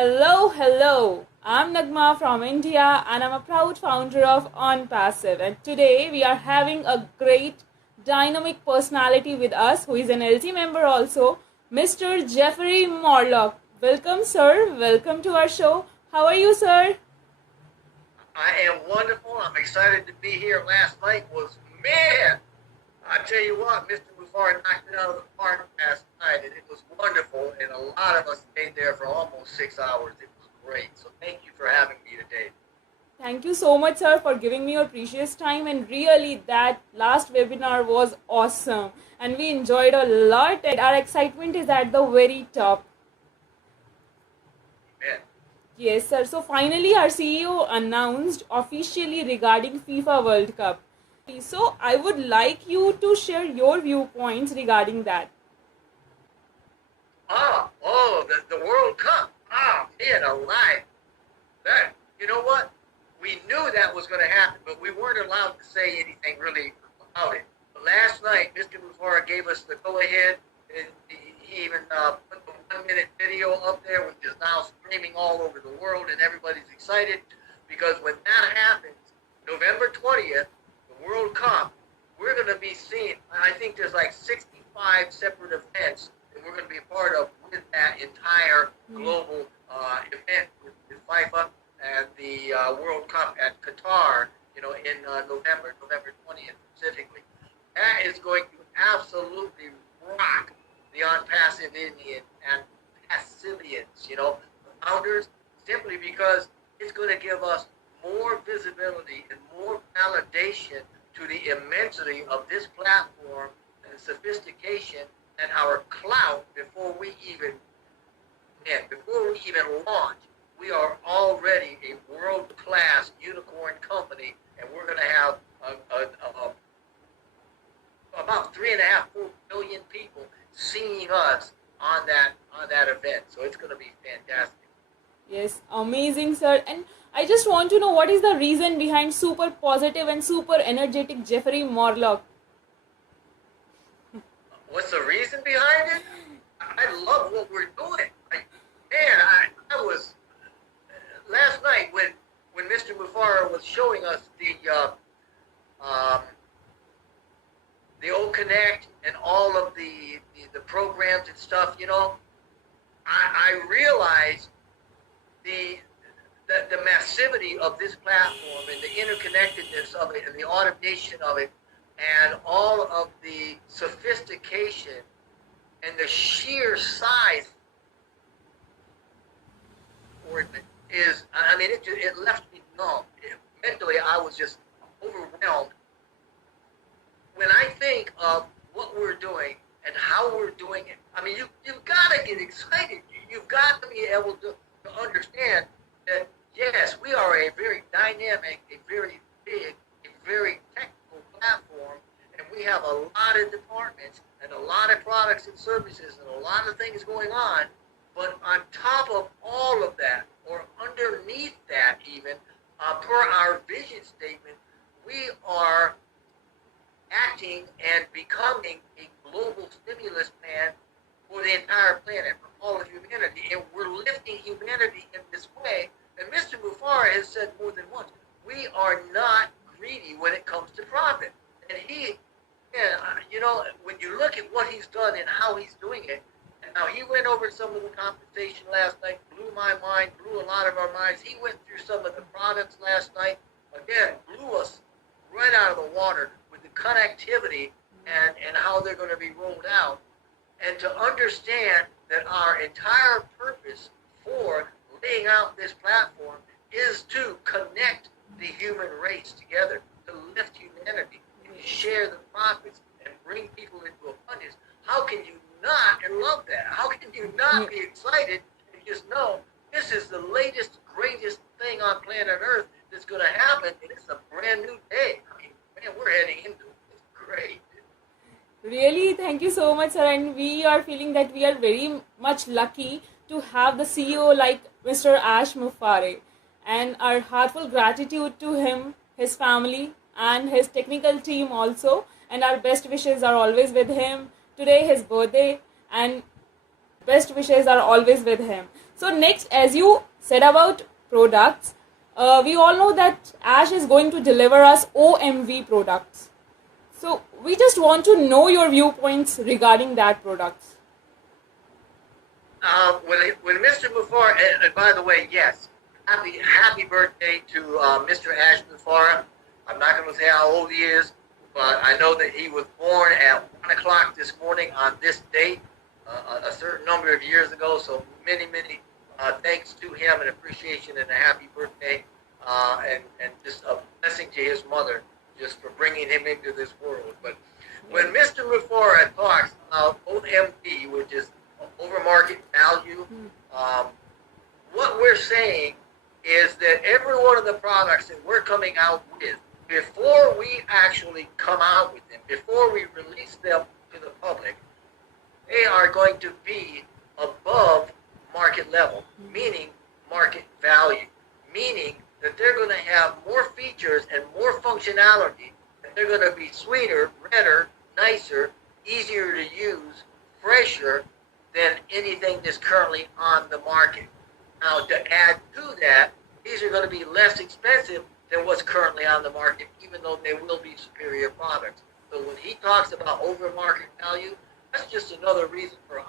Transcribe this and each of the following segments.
Hello. I'm Nagma from India and I'm a proud founder of Onpassive. And today we are having a great dynamic personality with us who is an LT member also, Mr. Jeffrey Morlock. Welcome, sir. Welcome to our show. How are you, sir? I am wonderful. I'm excited to be here. Last night was, man, I tell you what, Mr. Muffar knocked it out of the park last night, and it was wonderful, and a lot of us stayed there for almost 6 hours. It was great. So thank you for having me today. Thank you so much, sir, for giving me your precious time. And really, that last webinar was awesome. And we enjoyed a lot. And our excitement is at the very top. Amen. Yes, sir. So finally, our CEO announced officially regarding FIFA World Cup. So I would like you to share your viewpoints regarding that. The World Cup. Man alive. That, you know what? We knew that was going to happen, but we weren't allowed to say anything really about it. But last night, Mr. Muffar gave us the go-ahead, and he even put the 1-minute video up there, which is now streaming all over the world, and everybody's excited, because when that happens, November 20th, the World Cup, we're going to be seeing, I think there's like 65 separate events that we're going to be a part of with that entire global event with FIFA and the World Cup at Qatar, in November 20th specifically. That is going to absolutely rock the Onpassive Indian and Passivians, the founders, simply because it's going to give us more visibility and more validation to the immensity of this platform and sophistication and our clout before we even launch. We are already a world-class unicorn company, and we're going to have about 3.5 billion people seeing us on that event. So it's going to be fantastic. Yes, amazing, sir. And I just want to know, what is the reason behind super positive and super energetic Jeffrey Morlock? What's the reason behind it? I love what we're doing. I was last night when Mr. Muffar was showing us the O-Connect and all of the programs and stuff, I realized the massivity of this platform and the interconnectedness of it and the automation of it and all of the sophistication and the sheer size for it is, it left me numb. Mentally, I was just overwhelmed. When I think of what we're doing and how we're doing it, you've got to get excited. You've got to be able to understand that, yes, we are a very dynamic, a very big, a very technical platform, and we have a lot of departments and a lot of products and services and a lot of things going on. But on top of all of that, or underneath that even, per our vision statement, we are acting and becoming a global stimulus plan for the entire planet, for all of humanity. And we're lifting humanity in this way. And Mr. Muffar has said more than once, we are not greedy when it comes to profit. And when you look at what he's done and how he's doing it, and now he went over some of the compensation last night, blew my mind, blew a lot of our minds. He went through some of the products last night, again, blew us right out of the water with the connectivity and how they're going to be rolled out. And to understand that our entire purpose for laying out this platform is to connect the human race together, to lift humanity, and share the profits and bring people into abundance. How can you not love that? How can you not be excited and just know this is the latest, greatest thing on planet Earth that's going to happen, and it's a brand new day. We're heading into it. It's great. Really, thank you so much, sir. And we are feeling that we are very much lucky to have the CEO like Mr. Ash Muffare. And our heartfelt gratitude to him, his family, and his technical team also. And our best wishes are always with him. Today, his birthday, and best wishes are always with him. So next, as you said about products, we all know that Ash is going to deliver us OMV products. So we just want to know your viewpoints regarding that products. When Mr. Mufara, and by the way, yes, happy birthday to Mr. Ash Mufara. I'm not going to say how old he is, but I know that he was born at 1 o'clock this morning on this date, a certain number of years ago. So many thanks to him and appreciation and a happy birthday, and just a blessing to his mother just for bringing him into this world. But when Mr. Mufara talks about OMD, which is over market value, what we're saying is that every one of the products that we're coming out with, before we actually come out with them, before we release them to the public, they are going to be above market level, meaning market value, meaning that they're going to have more features and more functionality, and they're going to be sweeter, redder, nicer, easier to use, fresher than anything that's currently on the market. Now, to add to that, these are going to be less expensive than what's currently on the market, even though they will be superior products. So when he talks about over market value, that's just another reason for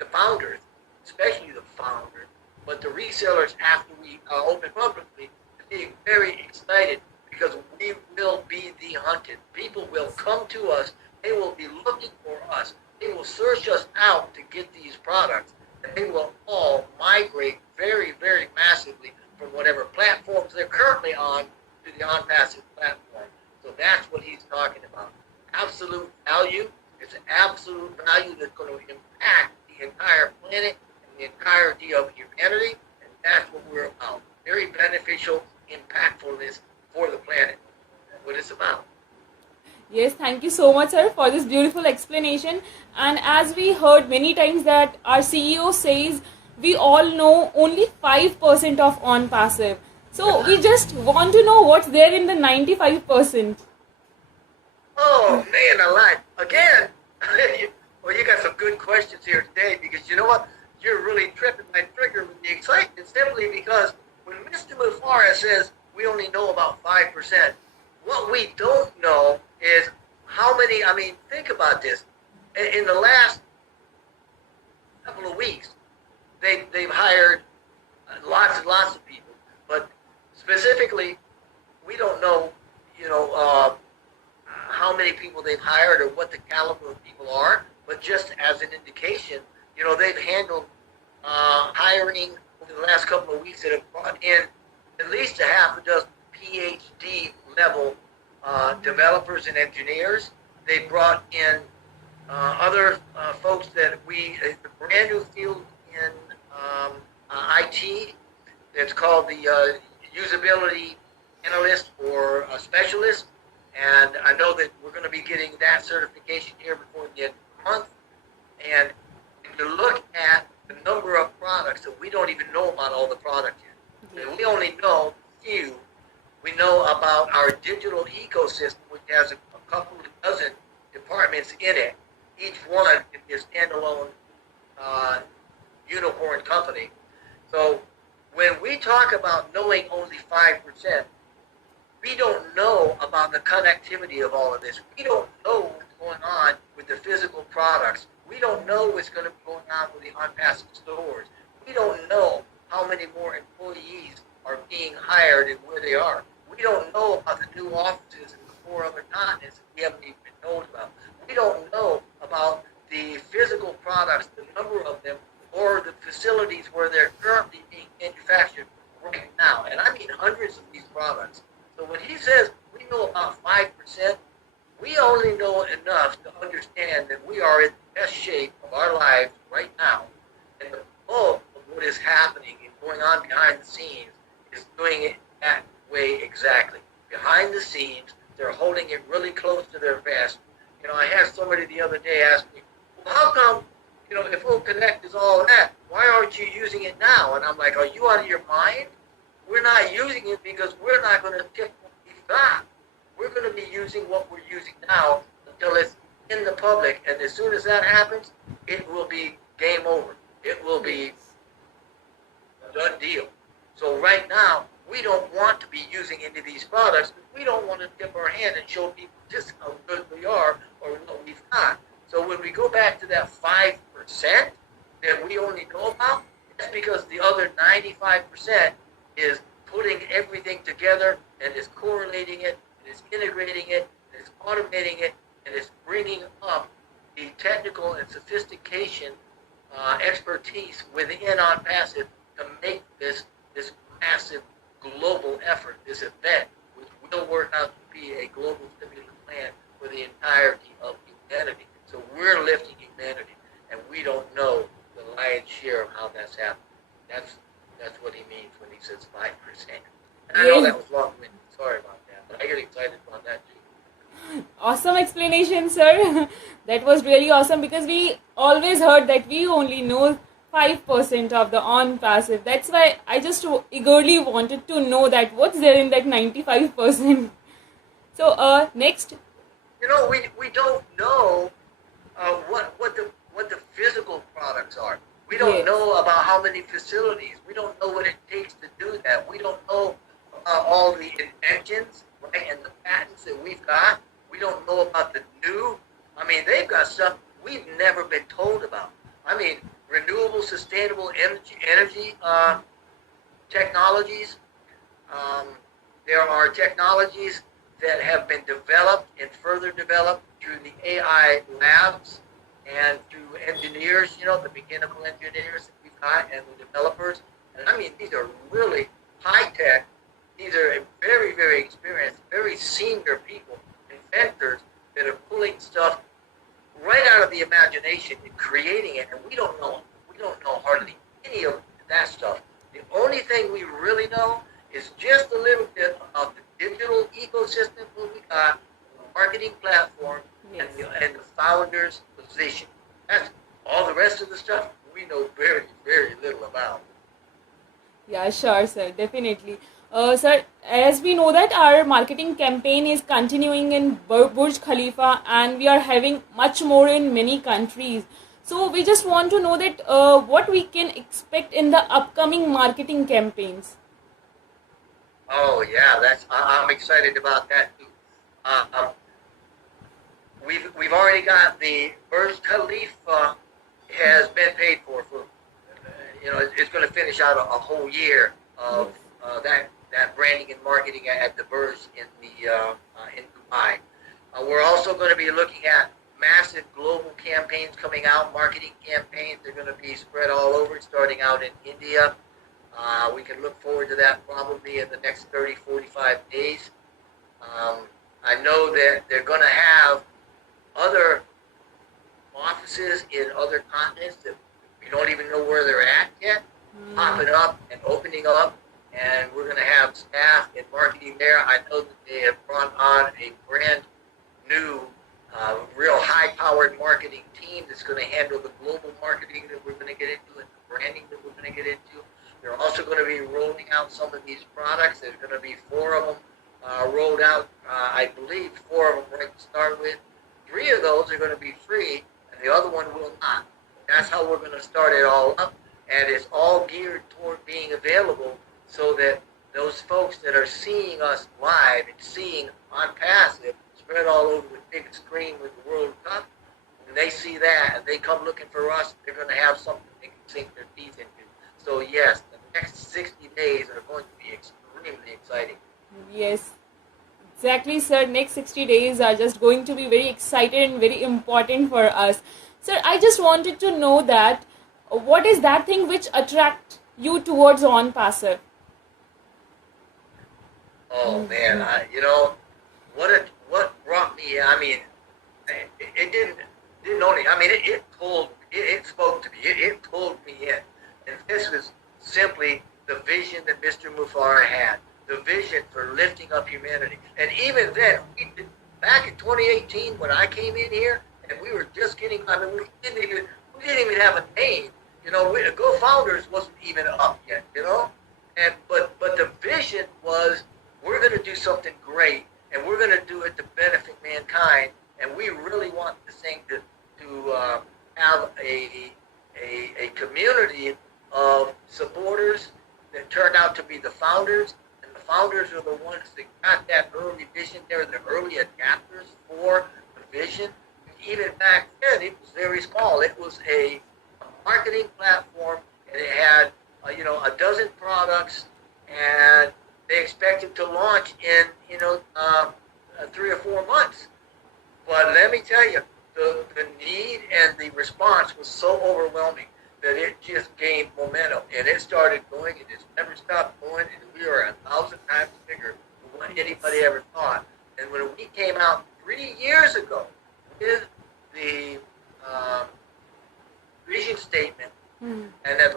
the founders, especially the founders, but the resellers after we open publicly, to be very excited because we will be the hunted. People will come to us. They will be looking for us. They will search us out to get these products, and they will all migrate very massively from whatever platforms they're currently on to the Onpassive platform. So that's what he's talking about. Absolute value. It's an absolute value that's going to impact the entire planet and the entirety of humanity, and that's what we're about. Very beneficial impactfulness for the planet. That's what it's about. Yes, thank you so much, sir, for this beautiful explanation. And as we heard many times that our CEO says we all know only 5% of Onpassive. So we just want to know what's there in the 95%. Oh, man alive. Again, well, you got some good questions here today because you know what? You're really tripping my trigger with the excitement simply because when Mr. Mufara says we only know about 5%, what we don't know is how many, I mean, think about this. In the last couple of weeks, they've hired lots and lots of people, but specifically, we don't know, how many people they've hired or what the caliber of people are, but just as an indication, they've handled hiring over the last couple of weeks that have brought in at least a half a dozen PhD level developers and engineers. They brought in other folks that a brand new field in IT that's called the usability analyst or specialist. And I know that we're going to be getting that certification here before the end of the month. And if you look at the number of products that we don't even know about all the products yet. And we only know a few. We know about our digital ecosystem, which has a couple of dozen departments in it. Each one is a standalone unicorn company. So when we talk about knowing only 5%, we don't know about the connectivity of all of this. We don't know what's going on with the physical products. We don't know what's going to be going on with the Onpassive stores. We don't know how many more employees are being hired and where they are. We don't know about the new offices in the 4 other continents that we haven't even been told about. We don't know about the physical products, the number of them, or the facilities where they're currently being manufactured right now. And I mean hundreds of these products. So when he says we know about 5%, we only know enough to understand that we are in the best shape of our lives right now. And the bulk of what is happening and going on behind the scenes is doing it that way exactly. Behind the scenes, they're holding it really close to their vest. I had somebody the other day ask me, well, how come, if O-Connect is all that, why aren't you using it now? And I'm like, are you out of your mind? We're not using it because we're not going to tip what we've got. We're going to be using what we're using now until it's in the public. And as soon as that happens, it will be game over. It will be done deal. So right now, we don't want to be using any of these products. We don't want to tip our hand and show people just how good we are or what we've got. So when we go back to that 5% that we only know about, that's because the other 95% is putting everything together and is correlating it, and is integrating it, and is automating it, and is bringing up the technical and sophistication expertise within Onpassive to make this massive global effort, this event, which will work out to be a global stimulus plan for the entirety of humanity. So we're lifting humanity, and we don't know the lion's share of how that's happening. That's what he means when he says 5%. And I know that was long-winded. Sorry about that, but I get excited about that too. Awesome explanation, sir. That was really awesome, because we always heard that we only know 5% of the Onpassive. That's why I just eagerly wanted to know that what's there in that 95%. So next. You know, we don't know what the physical products are. We don't know about how many facilities. We don't know what it takes to do that. We don't know about all the inventions, right, and the patents that we've got. We don't know about the new. I mean, they've got stuff we've never been told about. I mean, renewable, sustainable energy technologies. There are technologies that have been developed and further developed through the AI labs and through engineers, you know, the mechanical engineers that we've got and the developers. And I mean, these are really high-tech. These are very, very experienced, very senior people, inventors that are pulling stuff right out of the imagination and creating it. And we don't know hardly any of that stuff. The only thing we really know is just a little bit of the digital ecosystem that we got, the marketing platform, and the founder's position. That's all. The rest of the stuff we know very, very little about. Yeah, sure, sir. Definitely. Sir, as we know that our marketing campaign is continuing in Burj Khalifa, and we are having much more in many countries. So we just want to know that what we can expect in the upcoming marketing campaigns. Oh yeah, I'm excited about that too. We've already got the Burj Khalifa has been paid for it's going to finish out a whole year of that branding and marketing at the Burj in Dubai. We're also going to be looking at massive global campaigns coming out, marketing campaigns. They're going to be spread all over, starting out in India. We can look forward to that probably in the next 30, 45 days. I know that they're going to have other offices in other continents that we don't even know where they're at yet, popping up and opening up, and we're going to have staff in marketing there. I know that they have brought on a brand new, real high-powered marketing team that's going to handle the global marketing that we're going to get into and the branding that we're going to get into. They're also going to be rolling out some of these products. There's going to be 4 of them rolled out. I believe 4 of them right to start with. 3 of those are going to be free, and the other one will not. That's how we're going to start it all up, and it's all geared toward being available so that those folks that are seeing us live and seeing Onpassive spread all over the big screen with the World Cup, when they see that and they come looking for us, they're going to have something they can sink their teeth into. So yes, the next 60 days are going to be extremely exciting. Yes, exactly, sir. Next 60 days are just going to be very excited and very important for us. Sir, I just wanted to know that what is that thing which attract you towards Onpassive? Oh man, what brought me? I mean, it didn't only. I mean, it spoke to me. It pulled me in, and this was simply the vision that Mr. Mufara had. The vision for lifting up humanity. And even then, back in 2018, when I came in here, and we were just getting, I mean, we didn't even have a name. Go Founders wasn't even up yet, But the vision was, we're going to do something great, and we're going to do it to benefit mankind, and we really want this thing to have a community of supporters that turned out to be the founders, and the founders are the ones that got that early vision. They're the early adapters for the vision. Even back then, it was very small. It was a marketing platform, and it had a dozen products, and they expected to launch in 3 or 4 months. But let me tell you, the need and the response was so overwhelming that it just gained momentum, and it started going, and it's never stopped going, and we are 1,000 times bigger than what anybody ever thought. And when we came out 3 years ago with the vision statement, and that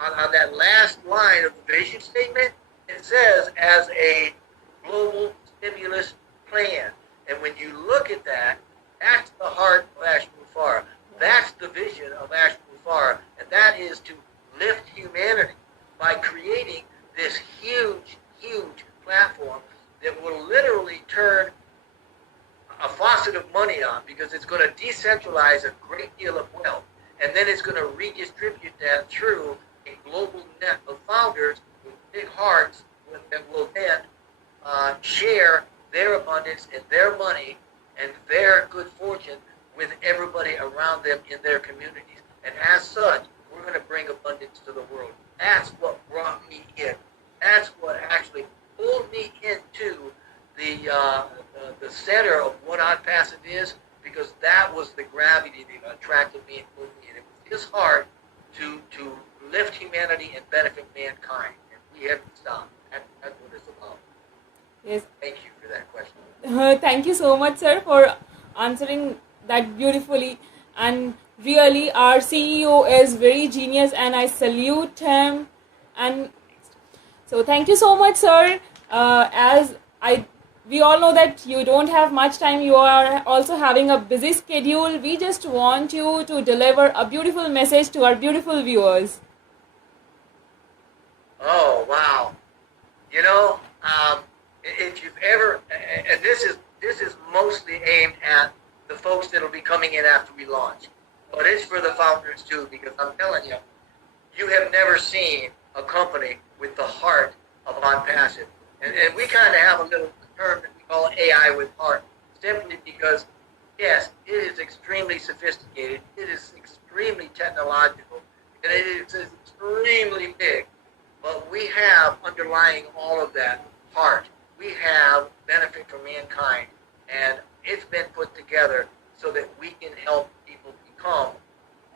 on that last line of the vision statement, it says, as a global stimulus plan. And when you look at that, that's the heart of Ash Mufara. That's the vision of Ash Mufara. And that is to lift humanity by creating this huge, huge platform that will literally turn a faucet of money on, because it's going to decentralize a great deal of wealth. And then it's going to redistribute that through a global net of founders with big hearts that will then share their abundance and their money and their good fortune with everybody around them in their communities. And as such, we're going to bring abundance to the world. That's what brought me in. That's what actually pulled me into the center of what Onpassive is, because that was the gravity that attracted me and pulled me in. It was his heart to lift humanity and benefit mankind. And we haven't stopped. That's what it's about. Yes. Thank you for that question. Thank you so much, sir, for answering that beautifully. And really, our CEO is very genius, and I salute him. And so, thank you so much, sir. We all know that you don't have much time. You are also having a busy schedule. We just want you to deliver a beautiful message to our beautiful viewers. Oh, wow. If you've ever, and this is mostly aimed at the folks that will be coming in after we launch, but it's for the founders too, because I'm telling you, you have never seen a company with the heart of Onpassive. And we kind of have a little term that we call AI with heart, simply because, yes, it is extremely sophisticated, it is extremely technological, and it is extremely big. But we have underlying all of that heart. We have benefit for mankind, and it's been put together so that we can help people become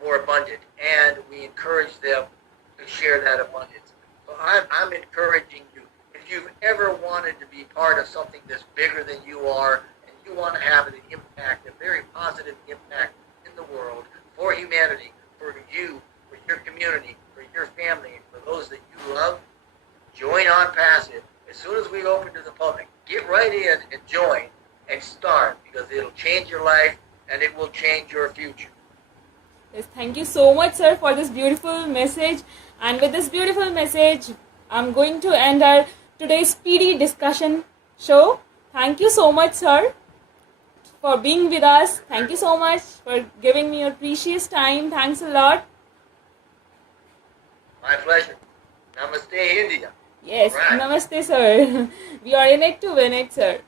more abundant, and we encourage them to share that abundance. So I'm encouraging you, if you've ever wanted to be part of something that's bigger than you are, and you want to have an impact, a very positive impact in the world, for humanity, for you, for your community, for your family, and for those that you love, join Onpassive. As soon as we open to the public, get right in and join and start, because it'll change your life and it will change your future. Yes, thank you so much, sir, for this beautiful message. And with this beautiful message, I'm going to end our today's speedy discussion show. Thank you so much, sir, for being with us. Thank you so much for giving me your precious time. Thanks a lot. My pleasure. Namaste, India. Yes, right. Namaste, sir. We are in it to win it, sir.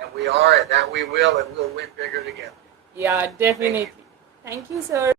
And we are, and that we will, and we'll win bigger together. Yeah, definitely. Thank you, sir.